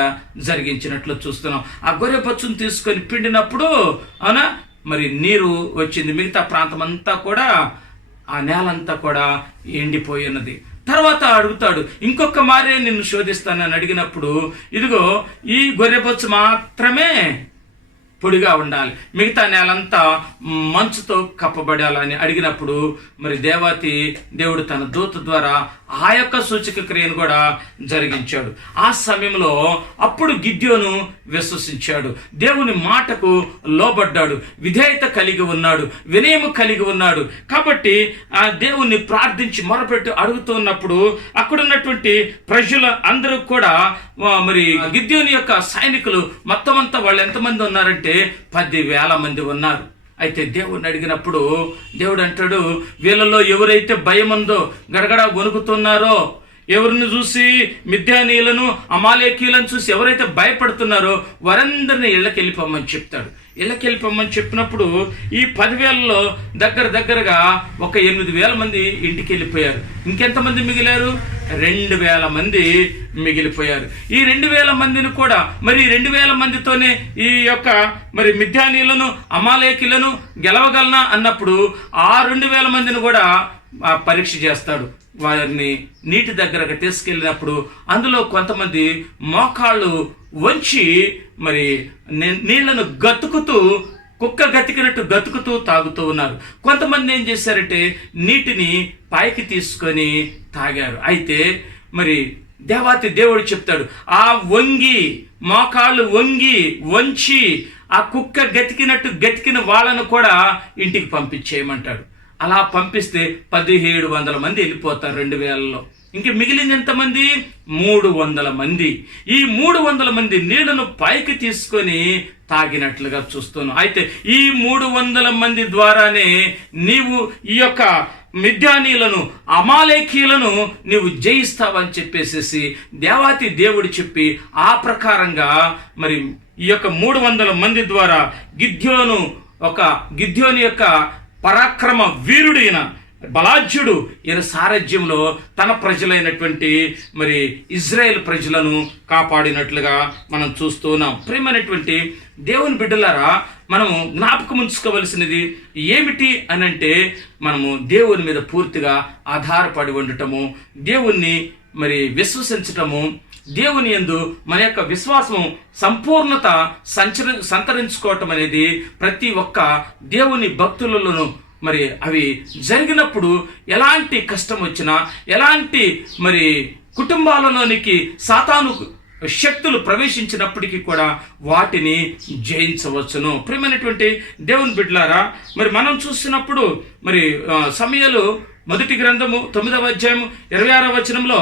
జరిగించినట్లు చూస్తున్నాం. ఆ గొర్రె బొచ్చును తీసుకొని పిండినప్పుడు అవునా మరి నీరు వచ్చింది. మిగతా ప్రాంతం అంతా కూడా, ఆ నేలంతా కూడా ఎండిపోయి ఉన్నది. తర్వాత అడుగుతాడు, ఇంకొక మారే నిన్ను శోధిస్తానని అడిగినప్పుడు, ఇదిగో ఈ గొర్రెబొచ్చు మాత్రమే పొడిగా ఉండాలి, మిగతా నేలంతా మంచుతో కప్పబడాలని అడిగినప్పుడు మరి దేవుడు తన దూత ద్వారా ఆ యొక్క సూచక క్రియను కూడా జరిగించాడు. ఆ సమయంలో అప్పుడు గిద్యోను విశ్వసించాడు, దేవుని మాటకు లోబడ్డాడు, విధేయత కలిగి ఉన్నాడు, వినయము కలిగి ఉన్నాడు. కాబట్టి ఆ దేవుణ్ణి ప్రార్థించి మొరపెట్టి అడుగుతున్నప్పుడు అక్కడున్నటువంటి ప్రజల అందరూ కూడా మరి గిద్యోని యొక్క సైనికులు మొత్తం అంతా వాళ్ళు ఎంతమంది ఉన్నారంటే 10,000 మంది ఉన్నారు. అయితే దేవుడిని అడిగినప్పుడు దేవుడు అంటాడు, వీళ్ళలో ఎవరైతే భయం ఉందో, గడగడ వణుకుతున్నారో, ఎవరిని చూసి మిద్యానీయులను, అమాలేకీయులను చూసి ఎవరైతే భయపడుతున్నారో వారందరినీ ఇళ్ళకి వెళ్ళిపోమని చెప్తాడు. ఇళ్ళకి వెళ్ళిపోమని చెప్పినప్పుడు ఈ 10,000లో దగ్గరగా ఒక 8,000 మంది ఇంటికి వెళ్ళిపోయారు. ఇంకెంతమంది మిగిలారు? 2,000 మంది మిగిలిపోయారు. ఈ 2,000 మందిని కూడా మరి 2,000 మందితోనే ఈ యొక్క మరి మిద్యానీయులను, అమాలేకీయులను గెలవగలనా అన్నప్పుడు ఆ 2,000 మందిని కూడా పరీక్ష చేస్తాడు. వారిని నీటి దగ్గరకు తీసుకెళ్ళినప్పుడు అందులో కొంతమంది మోకాళ్ళు వంచి మరి నీళ్లను గతుకుతూ, కుక్క గతికినట్టు గతుకుతూ తాగుతూ ఉన్నారు. కొంతమంది ఏం చేశారంటే నీటిని పైకి తీసుకొని తాగారు. అయితే మరి దేవుడు చెప్తాడు, ఆ మోకాళ్ళు వంచి ఆ కుక్క గతికిన వాళ్ళను కూడా ఇంటికి పంపించేయమంటాడు. అలా పంపిస్తే 1,700 మంది వెళ్ళిపోతారు 2,000లో. ఇంక మిగిలింది ఎంతమంది? 300 మంది. ఈ 300 మంది నీళ్లను పైకి తీసుకొని తాగినట్లుగా చూస్తున్నాం. అయితే ఈ 300 మంది ద్వారానే నీవు ఈ యొక్క మిద్యానీయులను, అమాలేకీయులను నీవు జయిస్తావని చెప్పేసి దేవుడు చెప్పి ఆ ప్రకారంగా మరి ఈ యొక్క 300 మంది ద్వారా గిద్యోని యొక్క పరాక్రమ వీరుడు, ఈయన బలాఢ్యుడు, ఈయన సారథ్యంలో తన ప్రజలైనటువంటి మరి ఇజ్రాయేల్ ప్రజలను కాపాడినట్లుగా మనం చూస్తూ ఉన్నాం. ప్రియమైనటువంటి దేవుని బిడ్డలారా, మనము జ్ఞాపకం ఉంచుకోవలసినది ఏమిటి అనంటే, మనము దేవుని మీద పూర్తిగా ఆధారపడి ఉండటము, దేవుణ్ణి మరి విశ్వసించటము, దేవుని యందు మన యొక్క విశ్వాసం సంపూర్ణత సంతరించుకోవటం అనేది ప్రతి ఒక్క దేవుని భక్తులలోనూ మరి అవి జరిగినప్పుడు ఎలాంటి కష్టం వచ్చినా, ఎలాంటి మరి కుటుంబాలలోనికి సాతాను శక్తులు ప్రవేశించినప్పటికీ కూడా వాటిని జయించవచ్చును. ప్రియమైనటువంటి దేవుని బిడ్డలారా, మరి మనం చూసినప్పుడు మరి సమూయేలు మొదటి గ్రంథము 9వ అధ్యాయం 26వ వచనంలో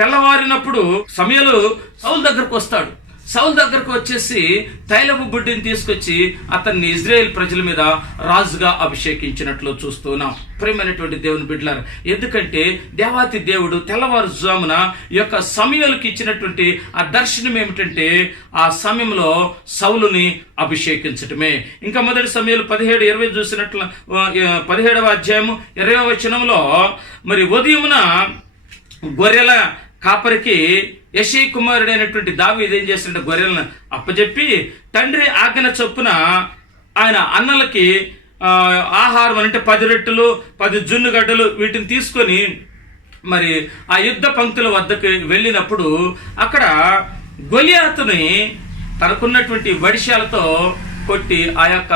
తెల్లవారినప్పుడు సమూయేలు సౌలు దగ్గరకు వస్తాడు. సౌలు దగ్గరకు వచ్చేసి తైలపు బుడ్డిని తీసుకొచ్చి అతన్ని ఇజ్రాయేల్ ప్రజల మీద రాజుగా అభిషేకించినట్లు చూస్తున్నాం. ప్రియమైనటువంటి దేవుని బిడ్డలారా, ఎందుకంటే దేవాతి దేవుడు తెల్లవారుజామున ఈ యొక్క సమూయేలుకి ఇచ్చినటువంటి ఆ దర్శనం ఏమిటంటే ఆ సమయంలో సౌలుని అభిషేకించటమే. ఇంకా మొదటి సమూయేలు 17:20 చూసినట్లు 17వ అధ్యాయము 20వ వచనంలో మరి ఉదయమున గొర్రెల కాపరికి యెషై కుమారుడైనటువంటి దావీదు ఏం చేస్తుంటే గొర్రెలను అప్పచెప్పి తండ్రి ఆజ్ఞ చొప్పున ఆయన అన్నలకి ఆహారం అంటే 10 రొట్టెలు 10 జున్నుగడ్డలు వీటిని తీసుకొని మరి ఆ యుద్ధ పంక్తుల వద్దకు వెళ్ళినప్పుడు అక్కడ గొలియాతుని తనకున్నటువంటి వడిశాలతో కొట్టి ఆ యొక్క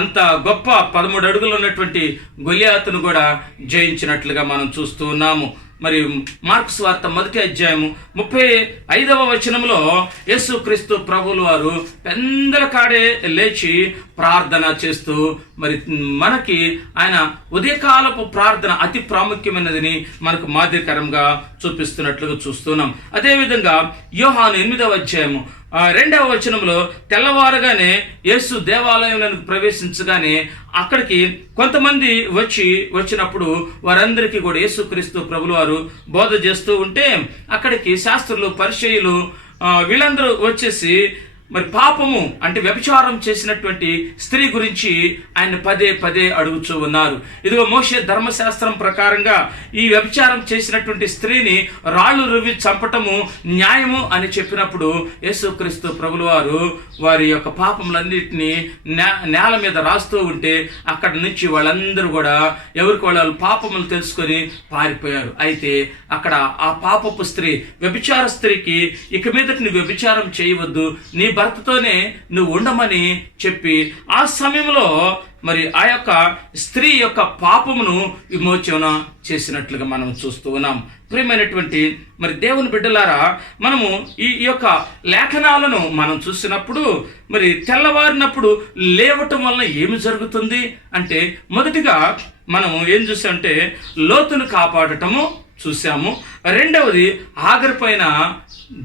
అంత గొప్ప 13 అడుగులు ఉన్నటువంటి గొలియాతును కూడా జయించినట్లుగా మనం చూస్తూ ఉన్నాము. మరి మార్కు సువార్త 1వ అధ్యాయము 35వ వచనంలో యేసుక్రీస్తు ప్రభువుల వారు పెందల కాడే లేచి ప్రార్థన చేస్తూ మరి మనకి ఆయన ఉదయకాలపు ప్రార్థన అతి ప్రాముఖ్యమైనదని మనకు మాదిరికరంగా చూపిస్తున్నట్లుగా చూస్తున్నాం. అదేవిధంగా యోహాను 8వ అధ్యాయము 2వ వచనంలో తెల్లవారుగానే యేసు దేవాలయంలోకి ప్రవేశించగానే అక్కడికి కొంతమంది వచ్చినప్పుడు వారందరికీ కూడా యేసుక్రీస్తు ప్రభుల వారు బోధ చేస్తూ ఉంటే అక్కడికి శాస్త్రులు పరిసయ్యులు వీళ్ళందరూ వచ్చేసి మరి పాపము అంటే వ్యభిచారం చేసినటువంటి స్త్రీ గురించి ఆయన పదే అడుగుతూ ఉన్నారు. ఇదిగో మోషే ధర్మశాస్త్రం ప్రకారంగా ఈ వ్యభిచారం చేసినటువంటి స్త్రీని రాళ్ళు రువ్వి చంపటము న్యాయము అని చెప్పినప్పుడు యేసుక్రీస్తు ప్రభుల వారు వారి యొక్క పాపములన్నిటినీ నేల మీద రాస్తూ ఉంటే అక్కడి నుంచి వాళ్ళందరూ కూడా ఎవరికి వాళ్ళు పాపములు తెలుసుకొని పారిపోయారు. అయితే అక్కడ ఆ పాపపు స్త్రీ వ్యభిచార స్త్రీకి ఇక మీదట నువ్వు వ్యభిచారం చేయవద్దు, నీ భర్తతోనే నువ్వు ఉండమని చెప్పి ఆ సమయంలో మరి ఆ యొక్క స్త్రీ యొక్క పాపమును విమోచన చేసినట్లుగా మనం చూస్తూ ఉన్నాం. ప్రియమైనటువంటి మరి దేవుని బిడ్డలారా, మనము ఈ యొక్క లేఖనాలను మనం చూసినప్పుడు మరి తెల్లవారినప్పుడు లేవటం వలన ఏమి జరుగుతుంది అంటే మొదటిగా మనం ఏం చూసామంటే లోతును కాపాడటము చూసాము. రెండవది ఆగర్ పైన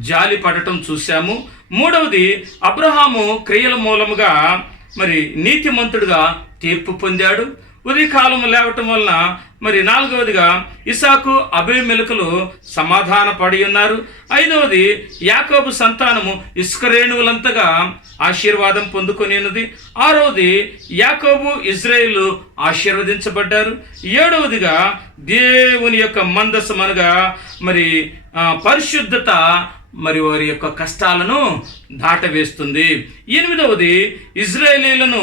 జాలి పడటం చూసాము. మూడవది అబ్రహాము క్రియల మూలముగా మరి నీతిమంతుడుగా తీర్పు పొందాడు. ఉదయకాలం లేవటం వలన మరి నాలుగవదిగా ఇసాకు అబీమెలెకులు సమాధాన పడి ఉన్నారు. ఐదవది యాకోబు సంతానము ఇస్కరేణువులంతగా ఆశీర్వాదం పొందుకొని ఉన్నది. ఆరవది యాకోబు ఇజ్రాయేలు ఆశీర్వదించబడ్డారు. ఏడవదిగా దేవుని యొక్క మందసం అనగా మరి పరిశుద్ధత మరి వారి యొక్క కష్టాలను దాటవేస్తుంది. ఎనిమిదవది ఇజ్రాయేలీలను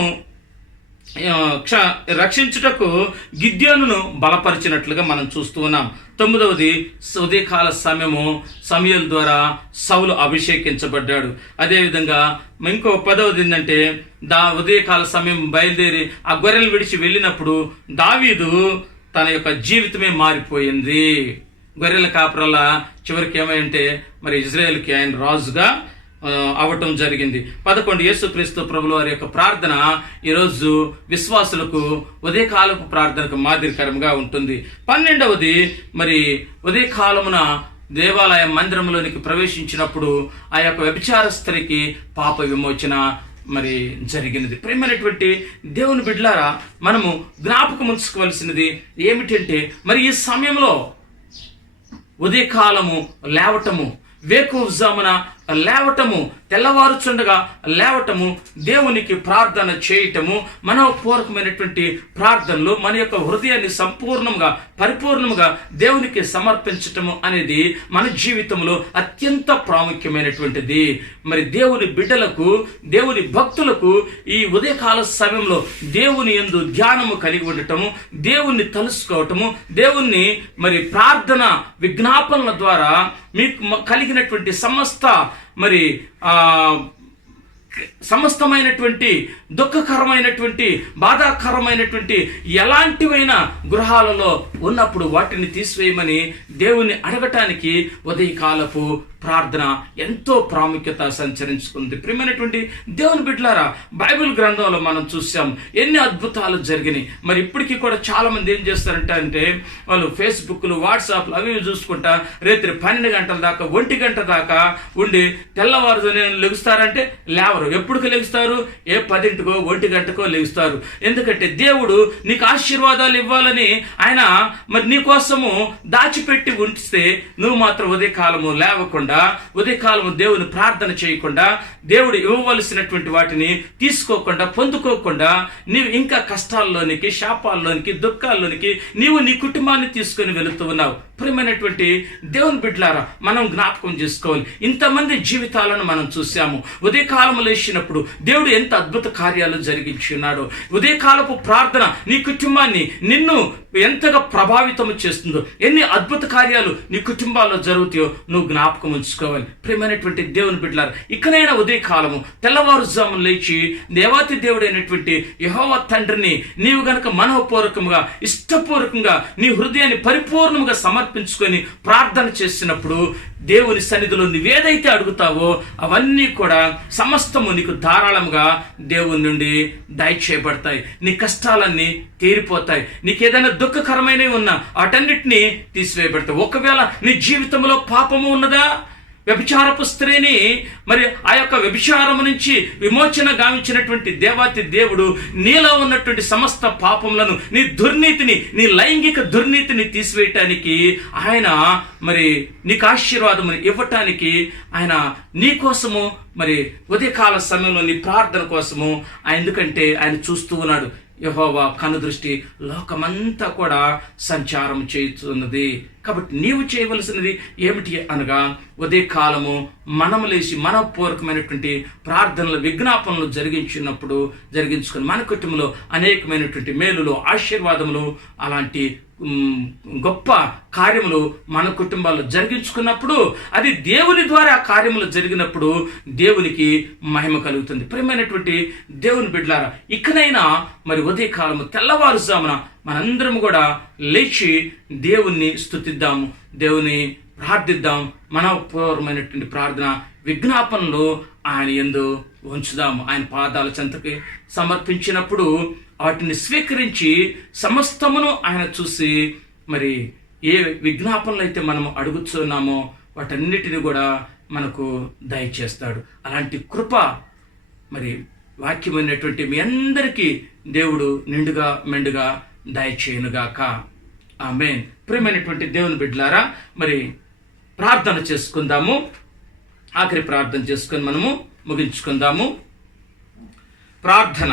రక్షించుటకు గిద్యోనును బలపరిచినట్లుగా మనం చూస్తూ ఉన్నాం. తొమ్మిదవది ఉదయకాల సమూయేలు ద్వారా సౌలు అభిషేకించబడ్డాడు. అదేవిధంగా ఇంకో 10వది ఏంటంటే ఉదయకాల సమయం బయలుదేరి ఆ గొర్రెలు విడిచి వెళ్ళినప్పుడు దావీదు తన యొక్క జీవితమే మారిపోయింది. గొర్రెల కాపురల చివరికి ఏమంటే మరి ఇజ్రాయేల్కి ఆయన రాజుగా అవటం జరిగింది. 11 యేసుక్రీస్తు ప్రభుల వారి యొక్క ప్రార్థన ఈరోజు విశ్వాసులకు ఉదయకాలపు ప్రార్థనకు మాదిరికరంగా ఉంటుంది. 12వది మరి ఉదయకాలమున దేవాలయ మందిరంలోనికి ప్రవేశించినప్పుడు ఆ యొక్క వ్యభిచార స్త్రీకి పాప విమోచన మరి జరిగినది. ప్రియమైనటువంటి దేవుని బిడ్డలారా, మనము జ్ఞాపకం ఉంచుకోవాల్సినది ఏమిటంటే మరి ఈ సమయంలో ఉదయకాలము లేవటము, వేకువజామున లేవటము, తెల్లవారుచుండగా లేవటము, దేవునికి ప్రార్థన చేయటము, మనోపూర్వకమైనటువంటి ప్రార్థనలు మన యొక్క హృదయాన్ని సంపూర్ణంగా పరిపూర్ణంగా దేవునికి సమర్పించటము అనేది మన జీవితంలో అత్యంత ప్రాముఖ్యమైనటువంటిది. మరి దేవుని బిడ్డలకు, దేవుని భక్తులకు ఈ ఉదయకాల సమయంలో దేవుని యందు ధ్యానము కలిగి ఉండటము, దేవుణ్ణి తలుసుకోవటము, దేవుణ్ణి మరి ప్రార్థన విజ్ఞాపనల ద్వారా మీకు కలిగినటువంటి సమస్తమైనటువంటి దుఃఖకరమైనటువంటి బాధాకరమైనటువంటి ఎలాంటివైనా గృహాలలో ఉన్నప్పుడు వాటిని తీసివేయమని దేవుని అడగటానికి ఉదయకాలపు ప్రార్థన ఎంతో ప్రాముఖ్యత సంచరించుకుంది. ప్రియమైనటువంటి దేవుని బిడ్డలారా, బైబిల్ గ్రంథంలో మనం చూసాం ఎన్ని అద్భుతాలు జరిగినాయి. మరి ఇప్పటికీ కూడా చాలా మంది ఏం చేస్తారంటే వాళ్ళు ఫేస్బుక్లు, వాట్సాప్లు అవి చూసుకుంటా రాత్రి 12 గంటల దాకా 1 గంట దాకా ఉండి తెల్లవారుజామున లెగుస్తారంటే లేవరు. ఎప్పటికి లెగుస్తారు? 10కో 1 గంటకో లెగుస్తారు. ఎందుకంటే దేవుడు నీకు ఆశీర్వాదాలు ఇవ్వాలని ఆయన మరి నీ కోసము దాచిపెట్టి ఉంచితే నువ్వు మాత్రం ఉదయకాలము లేవకుండా, ఉదయకాలము దేవుని ప్రార్థన చేయకుండా, దేవుడు ఇవ్వవలసినటువంటి వాటిని తీసుకోకుండా, పొందుకోకుండా నీవు ఇంకా కష్టాల్లోనికి, శాపాల్లోనికి, దుఃఖాల్లోనికి నీవు నీ కుటుంబాన్ని తీసుకొని వెళుతూ ఉన్నావు. ప్రియమైనటువంటి దేవుని బిడ్డలారా, మనం జ్ఞాపకం చేసుకోవాలి. ఇంతమంది జీవితాలను మనం చూసాము. ఉదయకాలం లేచినప్పుడు దేవుడు ఎంత అద్భుత కార్యాలు జరిగించి ఉన్నాడో. ఉదయకాలపు ప్రార్థన నీ కుటుంబాన్ని, నిన్ను ఎంతగా ప్రభావితం చేస్తుందో, ఎన్ని అద్భుత కార్యాలు నీ కుటుంబాల్లో జరుగుతాయో నువ్వు జ్ఞాపకం ఉంచుకోవాలి. ప్రియమైనటువంటి దేవుని బిడ్డలారా, ఇకనైనా ఉదయకాలము తెల్లవారుజామున లేచి దేవాతి దేవుడైనటువంటి యెహోవా తండ్రిని నీవు గనక మనోపూర్వకంగా, ఇష్టపూర్వకంగా నీ హృదయాన్ని పరిపూర్ణంగా సమర్పించుకొని ప్రార్థన చేసినప్పుడు దేవుని సన్నిధిలో నువ్వేదైతే అడుగుతావో అవన్నీ కూడా సమస్తము నీకు ధారాళంగా దేవుని నుండి దయచేయబడతాయి. నీ కష్టాలన్నీ తీరిపోతాయి. నీకేదైనా దుఃఖకరమైనవి ఉన్నా వాటన్నిటినీ తీసివేయబడతాయి. ఒకవేళ నీ జీవితంలో పాపము ఉన్నదా, వ్యభిచారపు స్త్రీని మరి ఆ యొక్క వ్యభిచారము నుంచి విమోచన గావించినటువంటి దేవాతి దేవుడు నీలో ఉన్నటువంటి సమస్త పాపములను, నీ దుర్నీతిని, నీ లైంగిక దుర్నీతిని తీసివేయటానికి ఆయన మరి నీకు ఆశీర్వాదముని ఇవ్వటానికి ఆయన నీ కోసము మరి ఉదయకాల సమయంలో నీ ప్రార్థన కోసము ఎందుకంటే ఆయన చూస్తూ ఉన్నాడు. యెహోవా కనుదృష్టి లోకమంతా కూడా సంచారం చేస్తున్నది. కాబట్టి నీవు చేయవలసినది ఏమిటి అనగా ఉదయకాలము మనము లేచి మనపూర్వకమైనటువంటి ప్రార్థనలు, విజ్ఞాపనలు జరిగించుకొని మన కుటుంబంలో అనేకమైనటువంటి మేలులు, ఆశీర్వాదములు, అలాంటి గొప్ప కార్యములు మన కుటుంబాల్లో జరిగించుకున్నప్పుడు, అది దేవుని ద్వారా కార్యములు జరిగినప్పుడు దేవునికి మహిమ కలుగుతుంది. ప్రియమైనటువంటి దేవుని బిడ్డలారా, ఇకనైనా మరి ఉదయకాలము తెల్లవారుజామున మనందరం కూడా లేచి దేవుణ్ణి స్తుతిద్దాము, దేవుని ప్రార్థిద్దాం. మనపూర్వమైనటువంటి ప్రార్థన విజ్ఞాపనలు ఆయన యందు ఉంచుదాము. ఆయన పాదాల చెంతకి సమర్పించినప్పుడు వాటిని స్వీకరించి సమస్తమును ఆయన చూసి మరి ఏ విజ్ఞాపనలు అయితే మనము అడుగుతున్నామో వాటన్నిటిని కూడా మనకు దయచేస్తాడు. అలాంటి కృప మరి వాక్యమైనటువంటి మీ అందరికీ దేవుడు నిండుగా మెండుగా దయచేయునుగాక. ఆమేన్. ప్రియమైనటువంటి దేవుని బిడ్డలారా, మరి ప్రార్థన చేసుకుందాము. ఆఖరి ప్రార్థన చేసుకొని మనము ముగించుకుందాము. ప్రార్థన.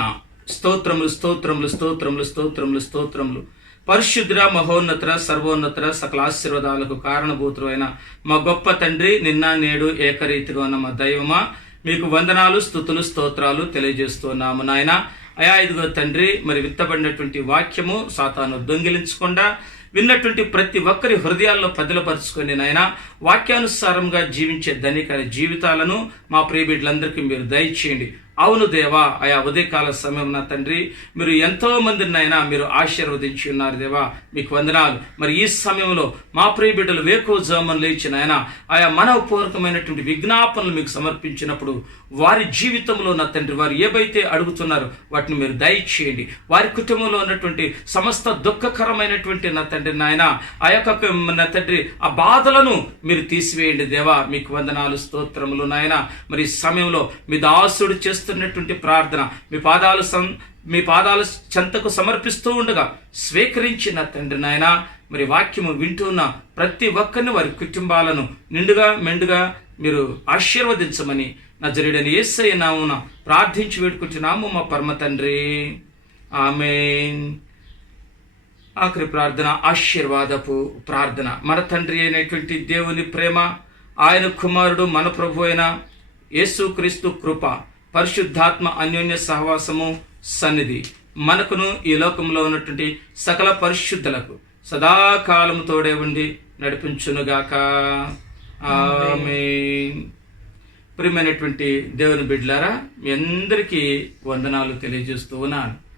స్తోత్రములు, స్తోత్రములు, స్తోత్రములు, స్తోత్రములు, స్తోత్రములు. పరిశుద్ధ, మహోన్నత, సర్వోన్నత, సకల ఆశీర్వాదాలకు కారణభూతులైన మా గొప్ప తండ్రి, నిన్న నేడు ఏకరీతిగా ఉన్న మా దైవమా, మీకు వందనాలు, స్తుతులు, స్తోత్రాలు తెలియజేస్తున్నాము నాయన. అయా ఇదిగో తండ్రి, మరి విత్తబడినటువంటి వాక్యము సాతాను దొంగిలించకుండా విన్నటువంటి ప్రతి ఒక్కరి హృదయాల్లో పదిలపరుచుకొని నాయన వాక్యానుసారంగా జీవించే ధనికరి జీవితాలను మా ప్రియ బిడ్డలందరికీ మీరు దయచేయండి. అవును దేవా, ఆయా ఉదయకాల సమయం నా తండ్రి, మీరు ఎంతో మందిని నాయన మీరు ఆశీర్వదించి ఉన్నారు దేవా, మీకు వందనాలు. మరి ఈ సమయంలో మా ప్రియ బిడ్డలు వేకువజామున లేచి నాయన ఆయా మనోపూర్వకమైనటువంటి విజ్ఞాపనలు మీకు సమర్పించినప్పుడు వారి జీవితంలో నా తండ్రి వారు ఏవైతే అడుగుతున్నారో వాటిని మీరు దయచేయండి. వారి కుటుంబంలో ఉన్నటువంటి సమస్త దుఃఖకరమైనటువంటి నా తండ్రి నాయన ఆ యొక్క నా తండ్రి ఆ బాధలను మీరు తీసివేయండి దేవా, మీకు వందనాలు, స్తోత్రములు నాయన. మరి ఈ సమయంలో మీ దాసుడు చేస్తున్నటువంటి ప్రార్థన మీ పాదాల చెంతకు సమర్పిస్తూ ఉండగా స్వీకరించిన తండ్రి నాయన, మరి వాక్యము వింటున్న ప్రతి ఒక్కరిని వారి కుటుంబాలను నిండుగా మెండుగా మీరు ఆశీర్వదించమని నజరేయుడైన యేసయ్య నామమున ప్రార్థించి వేడుకుంటున్నాము మా పరమ తండ్రి, ఆమేన్. ఆఖరి ప్రార్థన, ఆశీర్వాదపు ప్రార్థన. మన తండ్రి అయినటువంటి దేవుని ప్రేమ, ఆయన కుమారుడు మన ప్రభు అయిన యేసుక్రీస్తు కృప, పరిశుద్ధాత్మ అన్యోన్య సహవాసము, సన్నిధి మనకును ఈ లోకంలో ఉన్నటువంటి సకల పరిశుద్ధులకు సదాకాలము తోడే ఉండి నడిపించునుగాక. ఆమేన్. ప్రియమైనటువంటి దేవుని బిడ్డలారా, మీ అందరికీ వందనాలు తెలియజేస్తూ ఉన్నాను.